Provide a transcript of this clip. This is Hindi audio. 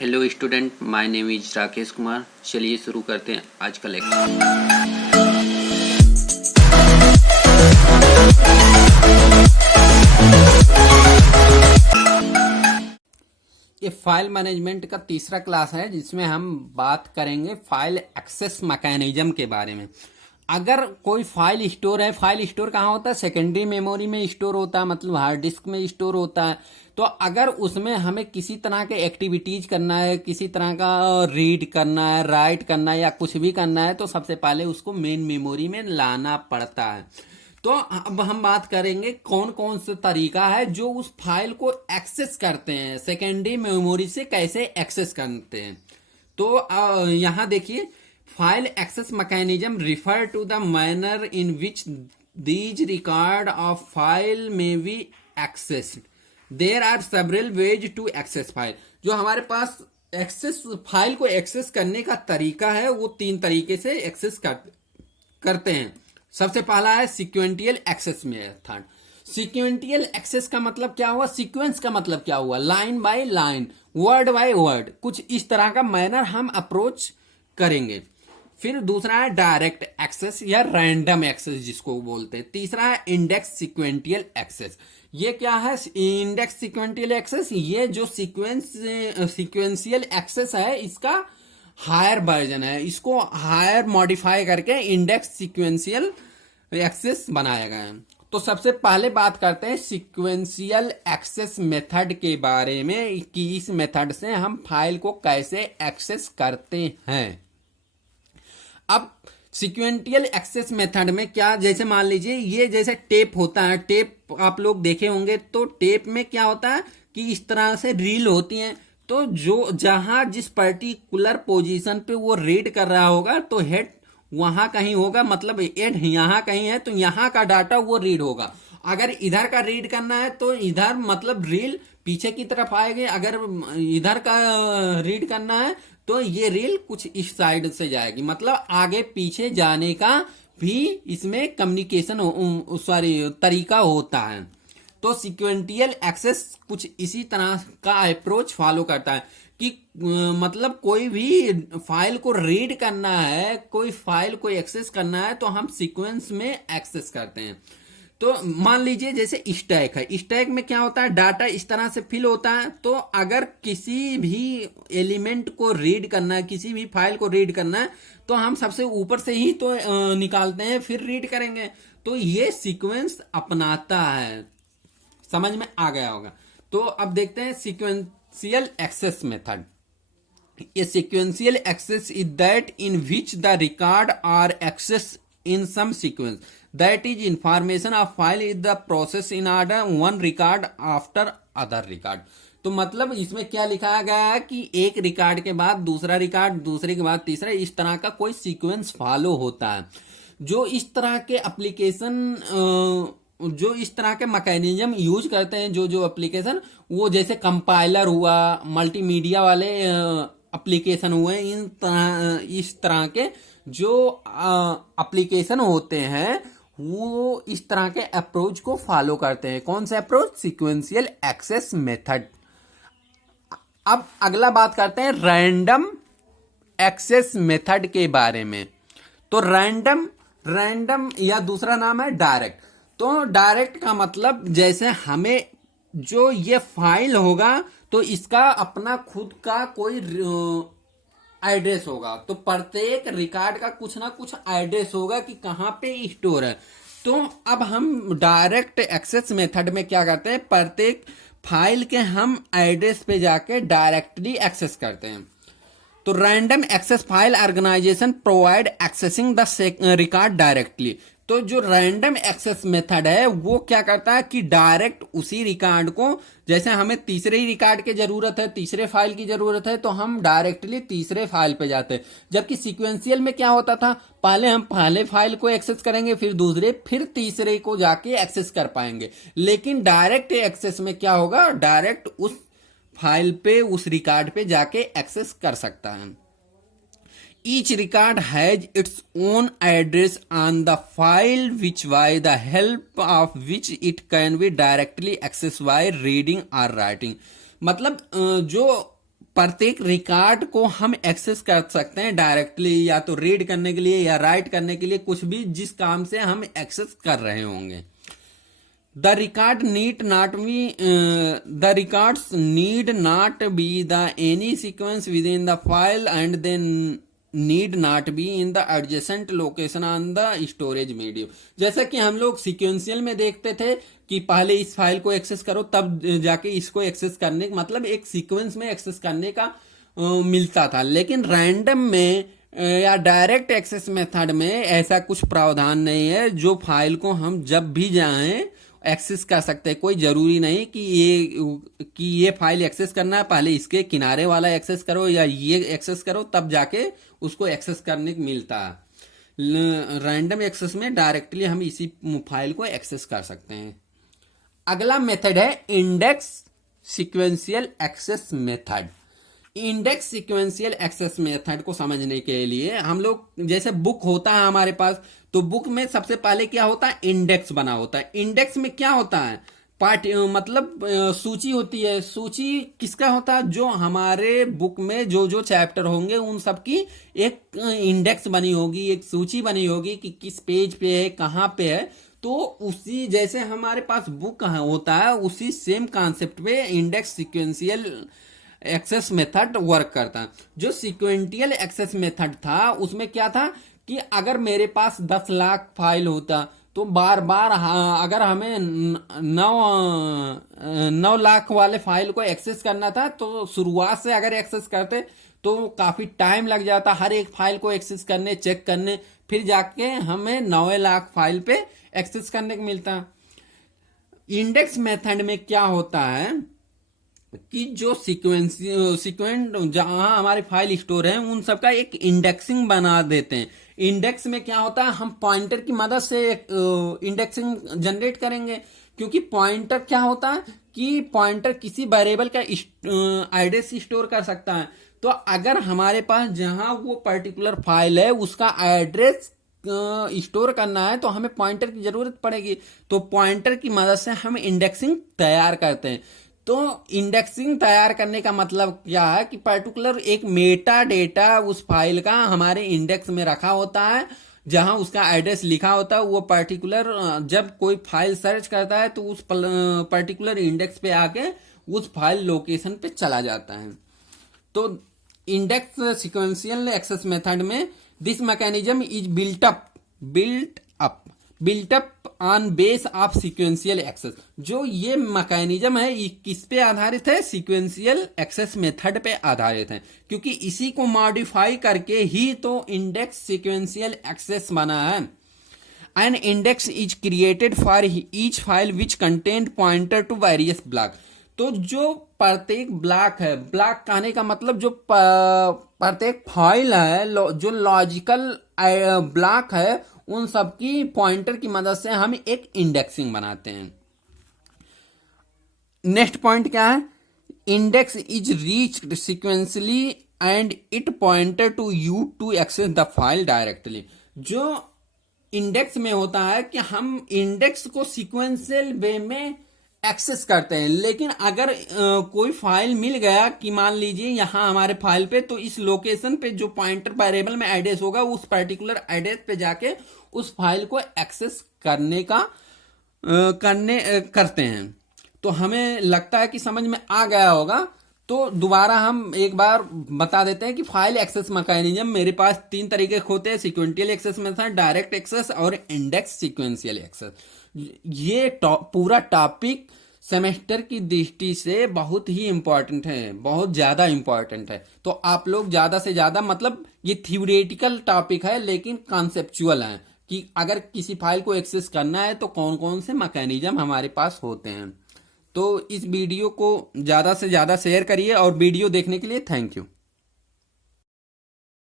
Hello student, my name is Rakesh Kumar. चलिए शुरू करते हैं आज का लेक्चर। ये फाइल मैनेजमेंट का तीसरा क्लास है जिसमें हम बात करेंगे फाइल एक्सेस मैकेनिज्म के बारे में। अगर कोई फाइल स्टोर है, फाइल स्टोर कहाँ होता है? सेकेंडरी मेमोरी में स्टोर होता है, मतलब हार्ड डिस्क में स्टोर होता है। तो अगर उसमें हमें किसी तरह के एक्टिविटीज करना है, किसी तरह का रीड करना है, राइट करना है या कुछ भी करना है, तो सबसे पहले उसको मेन मेमोरी में लाना पड़ता है। तो अब हम बात करेंगे कौन कौन सा तरीका है जो उस फाइल को एक्सेस करते हैं, सेकेंडरी मेमोरी से कैसे एक्सेस करते हैं। तो यहाँ देखिए, file access mechanism refer to the manner in which these record of file may be accessed. There are several ways to access file. जो हमारे पास एक्सेस फाइल को एक्सेस करने का तरीका है वो तीन तरीके से एक्सेस करते हैं। सबसे पहला है सिक्वेंटियल एक्सेस मेथड। सिक्वेंटियल एक्सेस का मतलब क्या हुआ? सीक्वेंस का मतलब क्या हुआ? Line by line, word by word, कुछ इस तरह का मैनर हम अप्रोच करेंगे। फिर दूसरा है डायरेक्ट एक्सेस या रैंडम एक्सेस जिसको बोलते हैं। तीसरा है इंडेक्स सिक्वेंटियल एक्सेस। ये क्या है इंडेक्स सिक्वेंटियल एक्सेस? ये जो सिक्वेंशियल एक्सेस है इसका हायर वर्जन है, इसको हायर मॉडिफाई करके इंडेक्स सिक्वेंशियल एक्सेस बनाया गया है। तो सबसे पहले बात करते हैं सिक्वेंशियल एक्सेस मेथड के बारे में कि इस मेथड से हम फाइल को कैसे एक्सेस करते हैं। अब सिक्वेंटियल एक्सेस मेथड में क्या, जैसे मान लीजिए ये जैसे टेप होता है, टेप आप लोग देखे होंगे, तो टेप में क्या होता है कि इस तरह से रील होती हैं। तो जो जहां जिस पर्टिकुलर पोजीशन पे वो रीड कर रहा होगा तो हेड वहां कहीं होगा, मतलब हेड यहां कहीं है तो यहां का डाटा वो रीड होगा। अगर इधर का रीड करना है तो इधर मतलब रील पीछे की तरफ आएगी। अगर इधर का रीड करना है तो ये रील कुछ इस साइड से जाएगी, मतलब आगे पीछे जाने का भी इसमें कम्युनिकेशन तरीका होता है। तो सिक्वेंटियल एक्सेस कुछ इसी तरह का अप्रोच फॉलो करता है कि मतलब कोई भी फाइल को रीड करना है, कोई फाइल को एक्सेस करना है तो हम सीक्वेंस में एक्सेस करते हैं। तो मान लीजिए जैसे स्टैक है, स्टैक में क्या होता है, डाटा इस तरह से फिल होता है। तो अगर किसी भी एलिमेंट को रीड करना है, किसी भी फाइल को रीड करना है तो हम सबसे ऊपर से ही तो निकालते हैं, फिर रीड करेंगे। तो ये सीक्वेंस अपनाता है। समझ में आ गया होगा। तो अब देखते हैं sequential access method. A sequential access is that in which the record are accessed in some sequence. That is, information of file is the process in order one record after other record. तो मतलब इसमें क्या लिखा गया है कि एक रिकॉर्ड के बाद दूसरा रिकॉर्ड, दूसरे के बाद तीसरा, इस तरह का कोई सीक्वेंस फॉलो होता है। जो इस तरह के एप्लीकेशन, जो इस तरह के मैकेनिज्म यूज करते हैं, जो एप्लीकेशन, वो जैसे कंपाइलर हुआ, मल्टीमीडिया वाले एप्लीकेशन हुए, इस तरह के जो एप्लीकेशन होते हैं वो इस तरह के अप्रोच को फॉलो करते हैं। कौन सा अप्रोच? Sequential access method. अब अगला बात करते हैं रैंडम एक्सेस मेथड के बारे में। तो रैंडम या दूसरा नाम है डायरेक्ट। तो डायरेक्ट का मतलब जैसे हमें जो ये फाइल होगा तो इसका अपना खुद का कोई एड्रेस होगा, तो प्रत्येक रिकॉर्ड का कुछ ना कुछ एड्रेस होगा कि कहाँ पे स्टोर है। तो अब हम डायरेक्ट एक्सेस मेथड में क्या करते हैं, प्रत्येक फाइल के हम एड्रेस पे जाके डायरेक्टली एक्सेस करते हैं। तो random access file organization provide accessing the record directly. तो जो रैंडम एक्सेस मेथड है वो क्या करता है कि डायरेक्ट उसी रिकॉर्ड को, जैसे हमें तीसरे ही रिकॉर्ड की जरूरत है, तीसरे फाइल की जरूरत है, तो हम डायरेक्टली तीसरे फाइल पे जाते हैं। जबकि सीक्वेंशियल में क्या होता था, पहले हम पहले फाइल को एक्सेस करेंगे, फिर दूसरे, फिर तीसरे को जाके एक्सेस कर पाएंगे। लेकिन डायरेक्ट एक्सेस में क्या होगा, डायरेक्ट उस फाइल पे, उस रिकॉर्ड पे जाके एक्सेस कर सकता है। Each record has its own address on the file which by the help of which it can be directly accessed by reading or writing. मतलब जो प्रत्येक रिकॉर्ड को हम एक्सेस कर सकते हैं डायरेक्टली, या तो रीड करने के लिए या राइट करने के लिए, कुछ भी जिस काम से हम एक्सेस कर रहे होंगे। The record need not be the records need not be the any sequence within the file and then need not be in the adjacent location on the storage medium। जैसा कि हम लोग सीक्वेंशियल में देखते थे कि पहले इस फाइल को एक्सेस करो तब जाके इसको एक्सेस करने का मतलब एक सीक्वेंस में एक्सेस करने का मिलता था, लेकिन रैंडम में या डायरेक्ट एक्सेस मेथड में ऐसा कुछ प्रावधान नहीं है। जो फाइल को हम जब भी चाहें एक्सेस कर सकते हैं, कोई जरूरी नहीं कि ये फाइल एक्सेस करना है पहले इसके किनारे वाला एक्सेस करो या ये एक्सेस करो तब जाके उसको एक्सेस करने को मिलता है। रैंडम एक्सेस में डायरेक्टली हम इसी फाइल को एक्सेस कर सकते हैं। अगला मेथड है index sequential access method. Index sequential access method को समझने के लिए हम लोग, जैसे बुक होता है हमारे पास, तो बुक में सबसे पहले क्या होता है, इंडेक्स बना होता है। इंडेक्स में क्या होता है, पार्ट मतलब सूची होती है। सूची किसका होता है, जो हमारे बुक में जो जो चैप्टर होंगे उन सब की एक इंडेक्स बनी होगी, एक सूची बनी होगी कि किस पेज पे है, कहाँ पे है। तो उसी जैसे हमारे पास बुक होता है उसी सेम कॉन्सेप्ट पे index sequential access method work करता है। जो सीक्वेंटियल एक्सेस मेथड था उसमें क्या था कि अगर मेरे पास 10 लाख फाइल होता तो बार बार अगर हमें 9 लाख वाले फाइल को एक्सेस करना था तो शुरुआत से अगर एक्सेस करते तो काफी टाइम लग जाता हर एक फाइल को एक्सेस करने, चेक करने, फिर जाके हमें 9 लाख फाइल पे एक्सेस करने को मिलता। इंडेक्स मेथड में क्या होता है कि जो सीक्वेंट जहां हमारे फाइल स्टोर है उन सबका एक इंडेक्सिंग बना देते हैं। इंडेक्स में क्या होता है, हम पॉइंटर की मदद से इंडेक्सिंग जनरेट करेंगे, क्योंकि पॉइंटर क्या होता है कि पॉइंटर किसी वेरिएबल का एड्रेस स्टोर कर सकता है। तो अगर हमारे पास जहां वो पर्टिकुलर फाइल है उसका एड्रेस स्टोर करना है तो हमें पॉइंटर की जरूरत पड़ेगी। तो पॉइंटर की मदद से हम इंडेक्सिंग तैयार करते हैं। तो इंडेक्सिंग तैयार करने का मतलब क्या है कि पर्टिकुलर एक मेटा डेटा उस फाइल का हमारे इंडेक्स में रखा होता है, जहां उसका एड्रेस लिखा होता है। वो पर्टिकुलर जब कोई फाइल सर्च करता है तो उस पर्टिकुलर इंडेक्स पे आके उस फाइल लोकेशन पे चला जाता है। तो इंडेक्स सीक्वेंशियल एक्सेस मेथड में this mechanism is built up on base of sequential access. जो ये मैकेनिज्म है ये किस पे आधारित है, सीक्वेंशियल एक्सेस मेथड पे आधारित है, क्योंकि इसी को मॉडिफाई करके ही तो इंडेक्स सीक्वेंशियल एक्सेस बना है। An index is created for each file which content pointer to various block. तो जो प्रत्येक ब्लॉक है, ब्लॉक कहने का मतलब जो प्रत्येक फाइल है, जो लॉजिकल ब्लॉक है, उन सब की पॉइंटर की मदद से हम एक इंडेक्सिंग बनाते हैं। नेक्स्ट पॉइंट क्या है, index is reached sequentially and it pointer to you to access the file directly. जो इंडेक्स में होता है कि हम इंडेक्स को सीक्वेंशियल वे में एक्सेस करते हैं, लेकिन अगर कोई फाइल मिल गया कि मान लीजिए यहां हमारे फाइल पे, तो इस लोकेशन पे जो पॉइंटर वेरिएबल में एड्रेस होगा उस पर्टिकुलर एड्रेस पे जाके उस फाइल को एक्सेस करते हैं। तो हमें लगता है कि समझ में आ गया होगा। तो दोबारा हम एक बार बता देते हैं कि फाइल एक्सेस मैकेनिज्म मेरे पास 3 तरीके के होते हैं, सीक्वेंटियल एक्सेस मेथड, डायरेक्ट एक्सेस और इंडेक्स सीक्वेंशियल एक्सेस। ये पूरा टॉपिक सेमेस्टर की दृष्टि से बहुत ही इंपॉर्टेंट है, बहुत ज्यादा इंपॉर्टेंट है। तो आप लोग ज्यादा से ज्यादा, मतलब ये थ्योरेटिकल टॉपिक है लेकिन कॉन्सेप्चुअल है कि अगर किसी फाइल को एक्सेस करना है तो कौन कौन से मैकेनिज्म हमारे पास होते हैं। तो इस वीडियो को ज्यादा से ज्यादा शेयर करिए और वीडियो देखने के लिए थैंक यू।